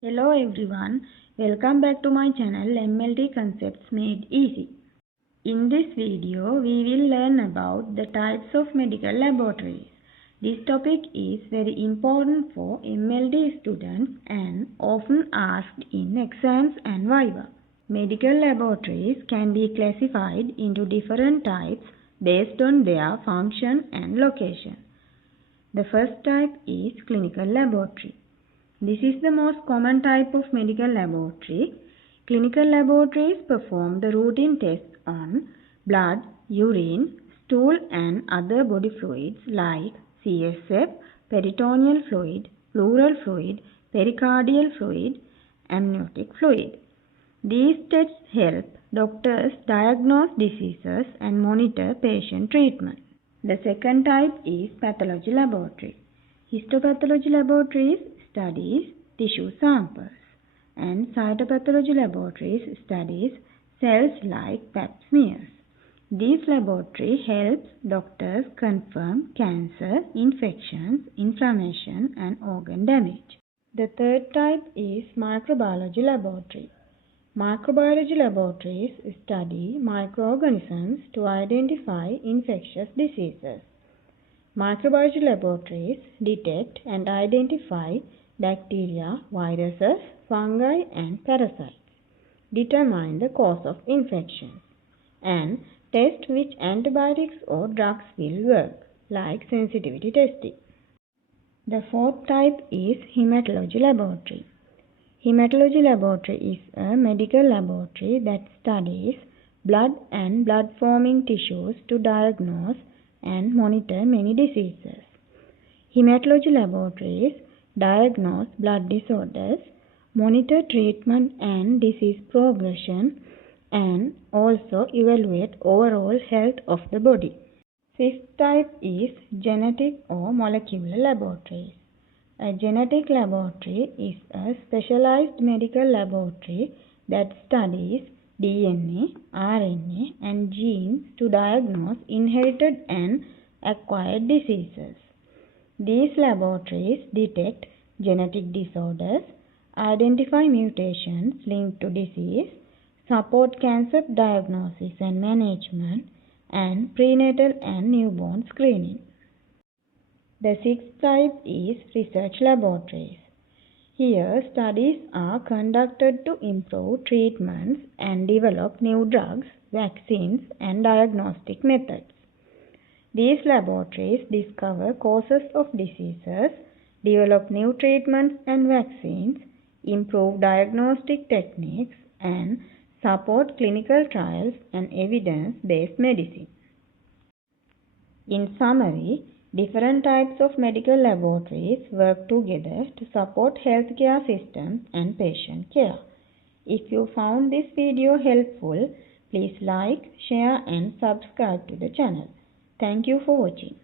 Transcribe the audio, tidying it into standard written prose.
Hello everyone, welcome back to my channel MLT Concepts Made Easy. In this video, we will learn about the types of medical laboratories. This topic is very important for MLT students and often asked in exams and viva. Medical laboratories can be classified into different types based on their function and location. The first type is clinical laboratory. This is the most common type of medical laboratory. Clinical laboratories perform the routine tests on blood, urine, stool and other body fluids like CSF, peritoneal fluid, pleural fluid, pericardial fluid, amniotic fluid. These tests help doctors diagnose diseases and monitor patient treatment. The second type is pathology laboratory. Histopathology laboratories studies tissue samples and cytopathology laboratories studies cells like pap smears. This laboratory helps doctors confirm cancer, infections, inflammation and organ damage. The third type is microbiology laboratory. Microbiology laboratories study microorganisms to identify infectious diseases. Microbiology laboratories detect and identify bacteria, viruses, fungi and parasites, determine the cause of infections, and test which antibiotics or drugs will work, like sensitivity testing. The fourth type is hematology laboratory. Hematology laboratory is a medical laboratory that studies blood and blood-forming tissues to diagnose and monitor many diseases. Hematology laboratories diagnose blood disorders, monitor treatment and disease progression, and also evaluate overall health of the body. Fifth type is genetic or molecular laboratories. A genetic laboratory is a specialized medical laboratory that studies DNA, RNA, and genes to diagnose inherited and acquired diseases. These laboratories detect genetic disorders, identify mutations linked to disease, support cancer diagnosis and management, and prenatal and newborn screening. The sixth type is research laboratories. Here, studies are conducted to improve treatments and develop new drugs, vaccines, and diagnostic methods. These laboratories discover causes of diseases, develop new treatments and vaccines, improve diagnostic techniques, and support clinical trials and evidence-based medicine. In summary, different types of medical laboratories work together to support healthcare systems and patient care. If you found this video helpful, please like, share and subscribe to the channel. Thank you for watching.